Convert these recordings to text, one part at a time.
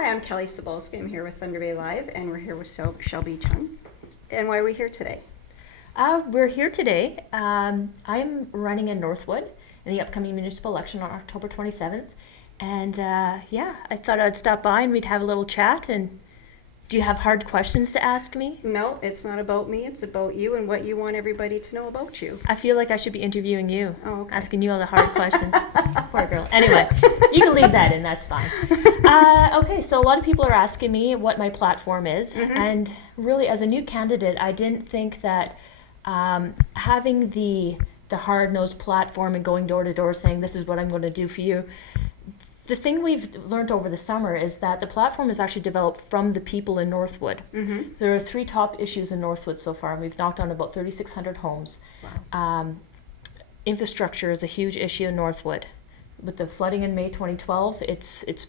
Hi, I'm Kelly Sobolski. I'm here with Thunder Bay Live, and we're here with Shelby Chung. And why are we here today? We're here today. I'm running in Northwood in the upcoming municipal election on October 27th. And yeah, I thought I'd stop by and we'd have a little chat. And do you have hard questions to ask me? No, it's not about me. It's about you and what you want everybody to know about you. I feel like I should be interviewing you, Oh, okay. asking you all the hard questions. Poor girl. Anyway, you can leave that in, that's fine. Okay, so a lot of people are asking me what my platform is. And really, as a new candidate, I didn't think that having the hard-nosed platform and going door to door saying this is what I'm going to do for you. The thing we've learned over the summer is that the platform is actually developed from the people in Northwood. There are 3 top issues in Northwood so far, and we've knocked on about 3,600 homes. Wow. Infrastructure is a huge issue in Northwood. With the flooding in May 2012, it's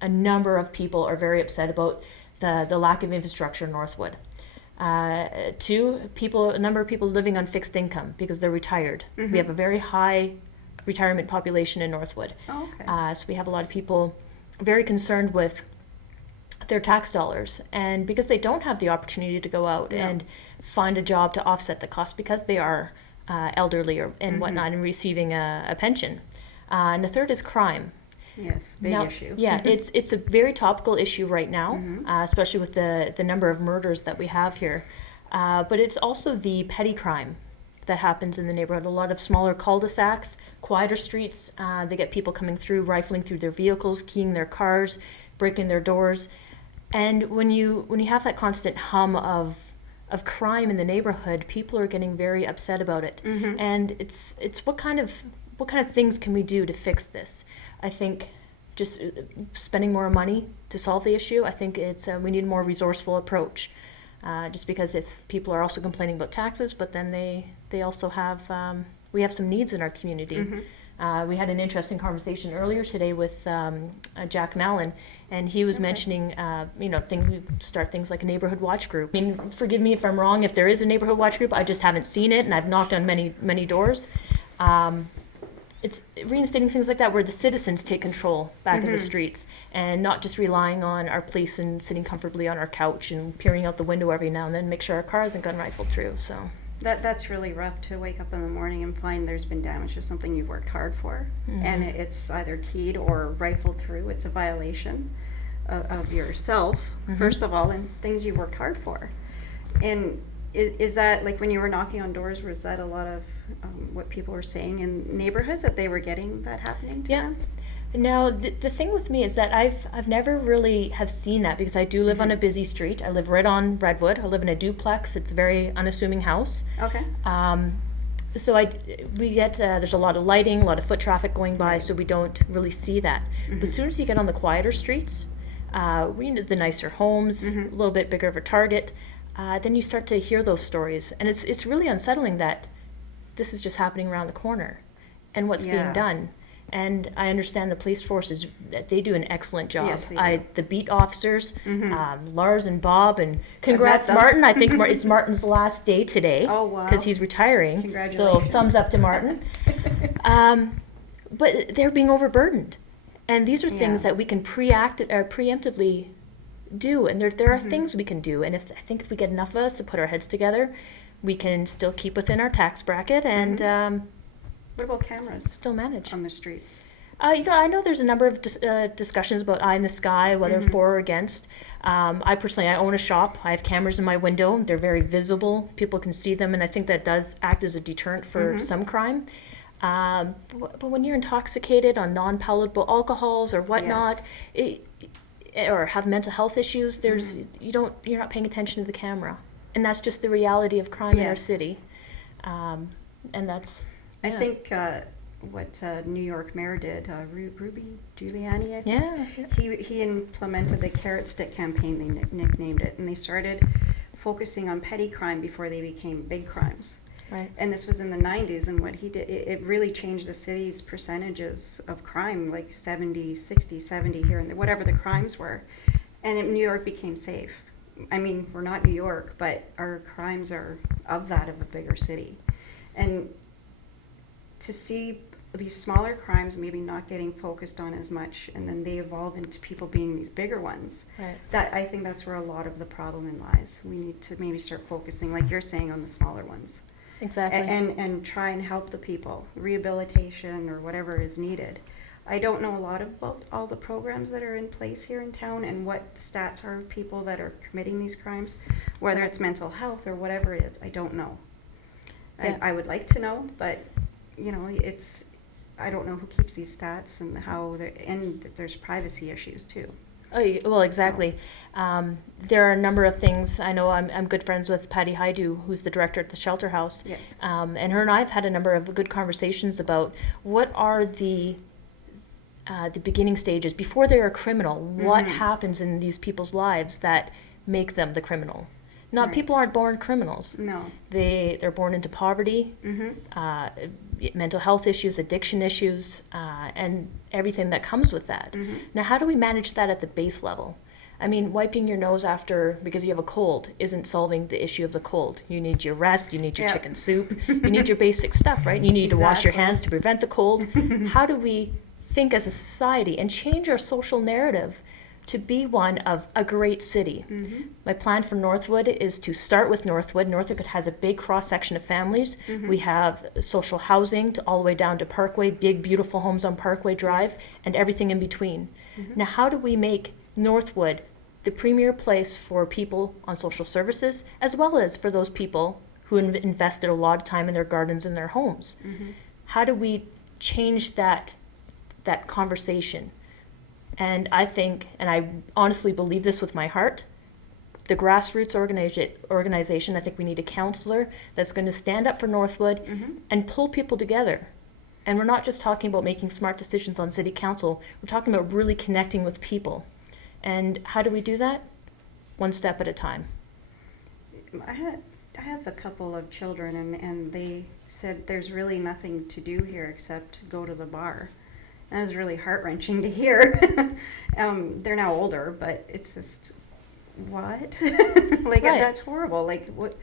a number of people are very upset about the lack of infrastructure in Northwood. 2, a number of people living on fixed income because they're retired. We have a very high retirement population in Northwood. Oh, okay. So we have a lot of people very concerned with their tax dollars, and because they don't have the opportunity to go out and find a job to offset the cost because they are elderly and whatnot and receiving a pension. And the third is crime. Yes, big issue. Yeah, it's a very topical issue right now, especially with the number of murders that we have here. But it's also the petty crime that happens in the neighborhood. A lot of smaller cul-de-sacs, quieter streets. They get people coming through, rifling through their vehicles, keying their cars, breaking their doors. And when you have that constant hum of crime in the neighborhood, people are getting very upset about it. And it's what kind of things can we do to fix this? I think just spending more money to solve the issue. I think we need a more resourceful approach. Just because if people are also complaining about taxes, but then they also have we have some needs in our community. We had an interesting conversation earlier today with Jack Mallon, and he was mentioning we start things like a neighborhood watch group. I mean, forgive me if I'm wrong. If there is a neighborhood watch group, I just haven't seen it, and I've knocked on many doors. It's reinstating things like that where the citizens take control back of the streets and not just relying on our police and sitting comfortably on our couch and peering out the window every now and then, make sure our car hasn't gone rifled through. So That's really rough to wake up in the morning and find there's been damage to something you've worked hard for, and it's either keyed or rifled through. It's a violation of yourself, first of all, and things you worked hard for. And is that, like, when you were knocking on doors, was that a lot of what people were saying in neighborhoods, that they were getting that happening to them? Now, the thing with me is that I've never really have seen that because I do live on a busy street. I live right on Redwood. I live in a duplex. It's a very unassuming house. Okay. So we get there's a lot of lighting, a lot of foot traffic going by, so we don't really see that. But as soon as you get on the quieter streets, the nicer homes, a little bit bigger of a target, then you start to hear those stories, and it's really unsettling that this is just happening around the corner, and what's being done. And I understand the police forces, they do an excellent job. Yes, they do. The beat officers, Lars and Bob, and congrats Martin. I think it's Martin's last day today. Oh, wow. Because he's retiring. Congratulations. So thumbs up to Martin. But they're being overburdened. And these are things that we can preemptively do. And there are things we can do. And I think if we get enough of us to put our heads together, we can still keep within our tax bracket and What about cameras still manage on the streets? I know there's a number of discussions about eye in the sky, whether for or against. I personally own a shop. I have cameras in my window. They're very visible. People can see them, and I think that does act as a deterrent for some crime. But when you're intoxicated on non-palatable alcohols or whatnot, or have mental health issues, you're not paying attention to the camera, and that's just the reality of crime in our city. And that's. I think what New York Mayor did, Ruby Giuliani, I think. Yeah. He implemented the carrot stick campaign, they nicknamed it, and they started focusing on petty crime before they became big crimes. Right. And this was in the 90s, and what he did, it really changed the city's percentages of crime, like 70, 60, 70 here, and whatever the crimes were. And New York became safe. I mean, we're not New York, but our crimes are of that of a bigger city. And to see these smaller crimes maybe not getting focused on as much, and then they evolve into people being these bigger ones. Right. That, I think that's where a lot of the problem in lies. We need to maybe start focusing, like you're saying, on the smaller ones. Exactly. And try and help the people, rehabilitation or whatever is needed. I don't know a lot about all the programs that are in place here in town and what the stats are of people that are committing these crimes, whether it's mental health or whatever it is. I don't know. Yeah. I would like to know, but you know, I don't know who keeps these stats and and there's privacy issues too. Oh, well, exactly. There are a number of things. I know I'm good friends with Patty Haidu, who's the director at the shelter house. Yes. And her and I have had a number of good conversations about what are the beginning stages before they're a criminal. What happens in these people's lives that make them the criminal? Right. People aren't born criminals. No. They're born into poverty, mental health issues, addiction issues, and everything that comes with that. Now, how do we manage that at the base level? I mean, wiping your nose because you have a cold isn't solving the issue of the cold. You need your rest, you need your chicken soup, you need your basic stuff, right? You need to wash your hands to prevent the cold. How do we think as a society and change our social narrative to be one of a great city? My plan for Northwood is to start with Northwood. Northwood has a big cross-section of families. We have social housing all the way down to Parkway, big, beautiful homes on Parkway Drive, and everything in between. Now, how do we make Northwood the premier place for people on social services, as well as for those people who invested a lot of time in their gardens and their homes? How do we change that conversation? And I think, and I honestly believe this with my heart, the grassroots organization, I think we need a counselor that's going to stand up for Northwood and pull people together. And we're not just talking about making smart decisions on city council, we're talking about really connecting with people. And how do we do that? One step at a time. I have a couple of children, and they said there's really nothing to do here except go to the bar. That was really heart-wrenching to hear. They're now older, but it's just, what? Like, Right. That's horrible. Like, what?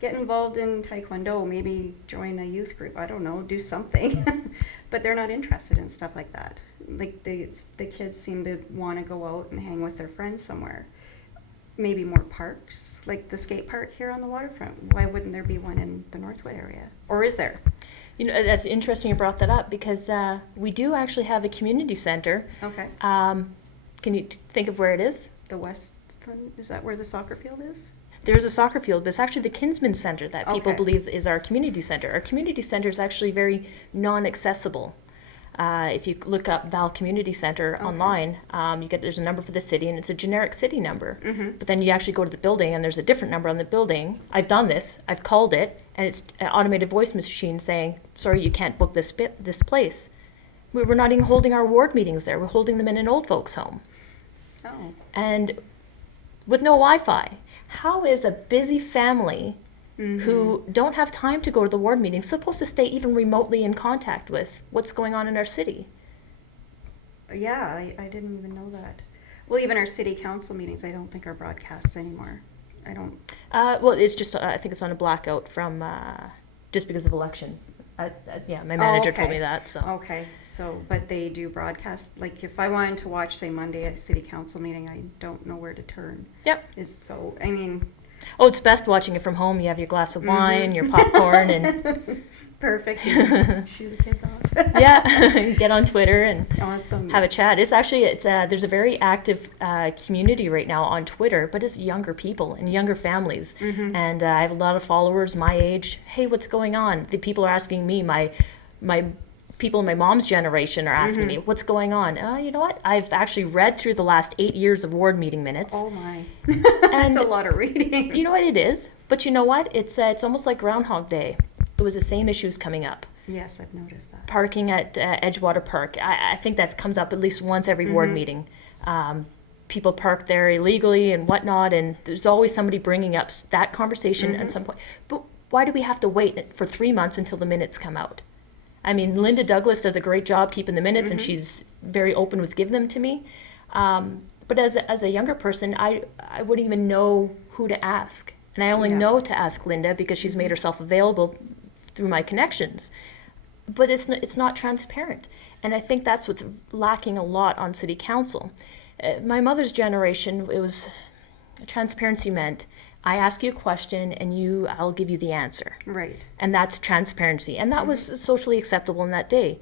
Get involved in Taekwondo, maybe join a youth group, I don't know, do something. But they're not interested in stuff like that. Like, the kids seem to want to go out and hang with their friends somewhere. Maybe more parks, like the skate park here on the waterfront. Why wouldn't there be one in the Northwood area? Or is there? You know, that's interesting you brought that up, because we do actually have a community center. Okay. Can you think of where it is? The west, is that where the soccer field is? There's a soccer field, but it's actually the Kinsman Center that people Okay. believe is our community center. Our community center is actually very non-accessible. If you look up Val Community Center online, there's a number for the city, and it's a generic city number. But then you actually go to the building, and there's a different number on the building. I've done this. I've called it, and it's an automated voice machine saying, "Sorry, you can't book this place." We're not even holding our ward meetings there. We're holding them in an old folks' home, Oh. and with no Wi-Fi. How is a busy family who don't have time to go to the ward meetings supposed to stay even remotely in contact with what's going on in our city? Yeah, I didn't even know that. Well, even our city council meetings, I don't think are broadcast anymore. I don't. Well, it's just, I think it's on a blackout from, just because of election. Yeah, my manager told me that, so. Okay, so, but they do broadcast, like if I wanted to watch, say, Monday at a city council meeting, I don't know where to turn. Yep. I mean. Oh, it's best watching it from home. You have your glass of wine, your popcorn, and Perfect. You shoo the kids off. yeah, get on Twitter and Awesome. have a chat. It's actually, there's a very active community right now on Twitter, but it's younger people and younger families. And I have a lot of followers my age. Hey, what's going on? The people are asking me, my people in my mom's generation are asking me, what's going on? You know what? I've actually read through the last 8 years of ward meeting minutes. Oh my. And That's a lot of reading. you know what it is? But you know what? It's almost like Groundhog Day. It was the same issues coming up. Yes, I've noticed that. Parking at Edgewater Park. I think that comes up at least once every ward meeting. People park there illegally and whatnot, and there's always somebody bringing up that conversation at some point. But why do we have to wait for 3 months until the minutes come out? I mean, Linda Douglas does a great job keeping the minutes, and she's very open with giving them to me. But as a younger person, I wouldn't even know who to ask. And I only know to ask Linda because she's made herself available through my connections. but it's not transparent. And I think that's what's lacking a lot on city council. My mother's generation, it was transparency meant I ask you a question and I'll give you the answer. Right. And that's transparency. And that was socially acceptable in that day.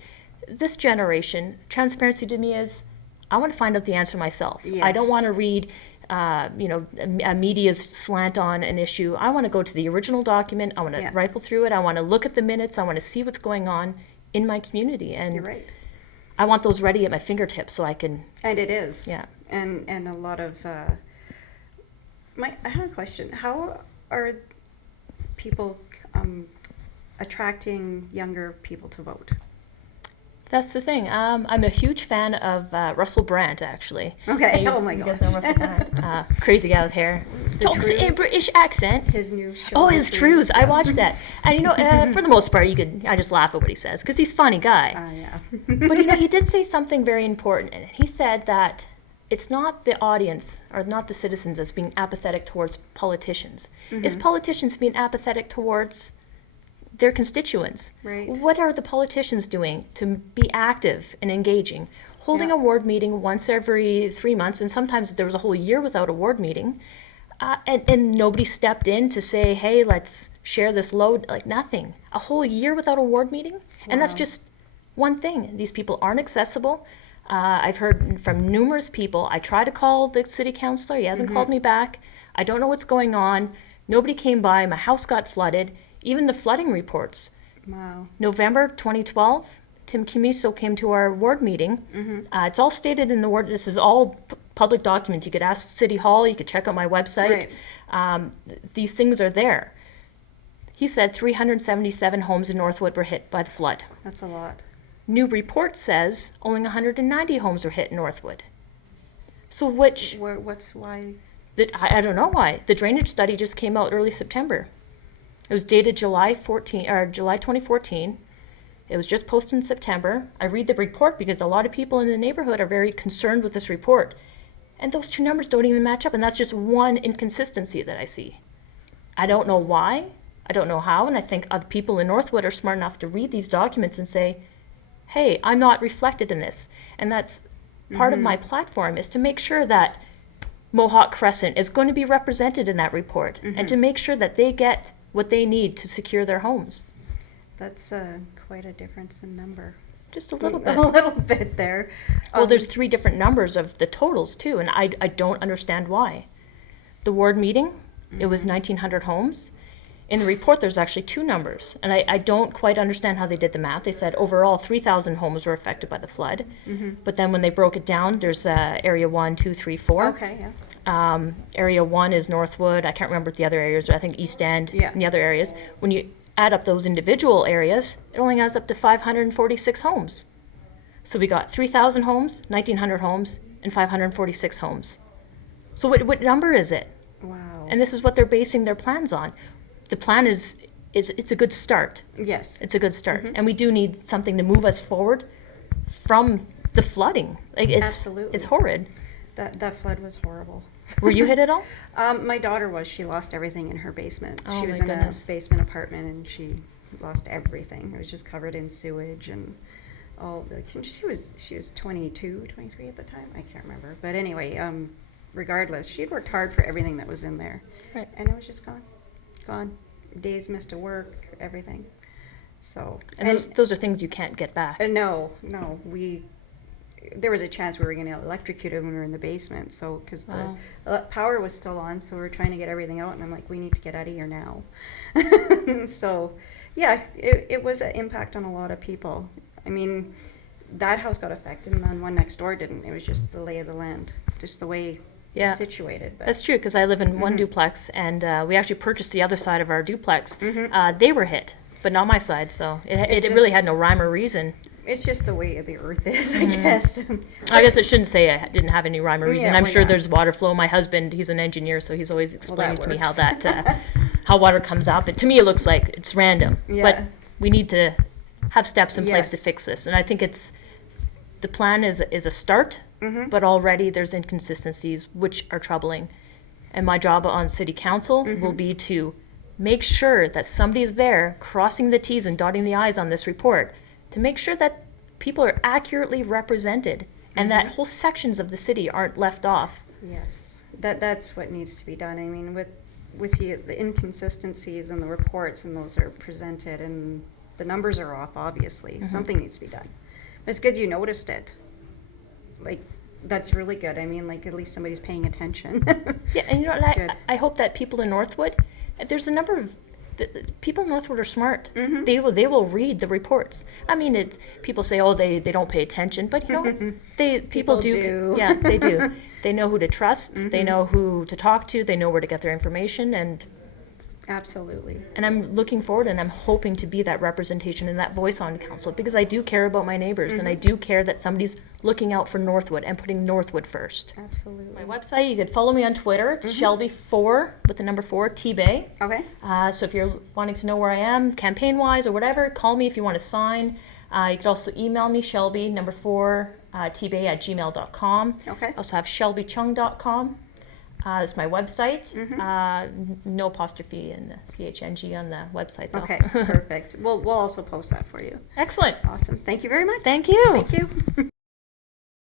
This generation, transparency to me is I want to find out the answer myself. Yes. I don't want to read a media's slant on an issue. I want to go to the original document. I want to rifle through it. I want to look at the minutes. I want to see what's going on in my community. And you're right. I want those ready at my fingertips so I can. And it is. Yeah. And a lot of. I have a question. How are people attracting younger people to vote? That's the thing. I'm a huge fan of Russell Brand, actually. Okay. Oh my You gosh. guys know Russell Brand? Crazy guy with hair. Talks in a British accent. His new show. Oh, his Trues. I watched that. And for the most part, I just laugh at what he says because he's a funny guy. Yeah. But he did say something very important. And he said that it's not the audience or not the citizens that's being apathetic towards politicians. It's politicians being apathetic towards their constituents. Right. What are the politicians doing to be active and engaging? Holding a ward meeting once every 3 months, and sometimes there was a whole year without a ward meeting, and nobody stepped in to say, hey, let's share this load, like nothing. A whole year without a ward meeting? And that's just one thing. These people aren't accessible. I've heard from numerous people. I tried to call the city councilor. He hasn't called me back. I don't know what's going on. Nobody came by. My house got flooded. Even the flooding reports. Wow. November 2012, Tim Camiso came to our ward meeting. It's all stated in the ward. This is all public documents. You could ask City Hall. You could check out my website. Right. These things are there. He said 377 homes in Northwood were hit by the flood. That's a lot. New report says only 190 homes were hit in Northwood. So which... What's why? I don't know why. The drainage study just came out early September. It was dated July 2014. It was just posted in September. I read the report because a lot of people in the neighborhood are very concerned with this report. And those two numbers don't even match up, and that's just one inconsistency that I see. I don't know why. I don't know how, and I think other people in Northwood are smart enough to read these documents and say, hey, I'm not reflected in this. And that's part of my platform is to make sure that Mohawk Crescent is going to be represented in that report and to make sure that they get what they need to secure their homes. That's quite a difference in number. Just a little bit. A little bit there. Well, there's 3 different numbers of the totals too, and I don't understand why. The ward meeting, it was 1,900 homes. In the report, there's actually 2 numbers, and I don't quite understand how they did the math. They said overall 3,000 homes were affected by the flood, but then when they broke it down, there's area 1, 2, 3, 4. Okay, yeah. Area 1 is Northwood. I can't remember the other areas. I think East End and the other areas. When you add up those individual areas, it only adds up to 546 homes. So we got 3,000 homes, 1,900 homes, and 546 homes. So what number is it? Wow. And this is what they're basing their plans on. The plan is it's a good start. Yes. It's a good start. And we do need something to move us forward from the flooding. Like Absolutely. It's horrid. That flood was horrible. Were you hit at all? My daughter was. She lost everything in her basement. Oh, she was my in goodness. a basement apartment, and she lost everything. It was just covered in sewage and all. She was 22, 23 at the time. I can't remember. But anyway, regardless, she had worked hard for everything that was in there, Right. and it was just gone. Days missed of work, everything. So. And those are things you can't get back. No. There was a chance we were going to electrocute it when we were in the basement. So, because the power was still on, so we were trying to get everything out, and I'm like, we need to get out of here now. So, yeah, it was an impact on a lot of people. I mean, that house got affected, and then one next door didn't. It was just the lay of the land, just the way it's situated. But. That's true, because I live in one duplex, and we actually purchased the other side of our duplex. They were hit, but not my side, so it really had no rhyme or reason. It's just the way the earth is, I guess. I guess I shouldn't say I didn't have any rhyme or reason. Yeah, I'm well, sure yeah. there's water flow. My husband, he's an engineer, so he's always explaining to me how works. that how water comes up. And to me, it looks like it's random. Yeah. But we need to have steps in place to Yes. fix this. And I think the plan is a start, but already there's inconsistencies which are troubling. And my job on city council will be to make sure that somebody is there crossing the T's and dotting the I's on this report to make sure that people are accurately represented and that whole sections of the city aren't left off. Yes, that's what needs to be done. I mean, with the inconsistencies in the reports, and those are presented, and the numbers are off, obviously. Something needs to be done. But it's good you noticed it. Like, that's really good. I mean, like, at least somebody's paying attention. Yeah, and you know, That's and good. I hope that people in Northwood, there's a number of people in Northwood are smart. Mm-hmm. They will read the reports. I mean, it's people say, oh, they don't pay attention, but you know, people do. Yeah, they do. They know who to trust. They know who to talk to. They know where to get their information, and Absolutely. I'm looking forward, and I'm hoping to be that representation and that voice on council, because I do care about my neighbors, and I do care that somebody's looking out for Northwood and putting Northwood first. Absolutely. My website, you could follow me on Twitter. It's Shelby4 with the number 4, T-Bay. Okay. So if you're wanting to know where I am, campaign-wise or whatever, call me if you want to sign. You could also email me, Shelby, number 4, tbay @gmail.com. Okay. I also have shelbychung.com. That's my website. No apostrophe in the CHNG on the website, though. Okay, perfect. We'll also post that for you. Excellent. Awesome. Thank you very much. Thank you. Thank you.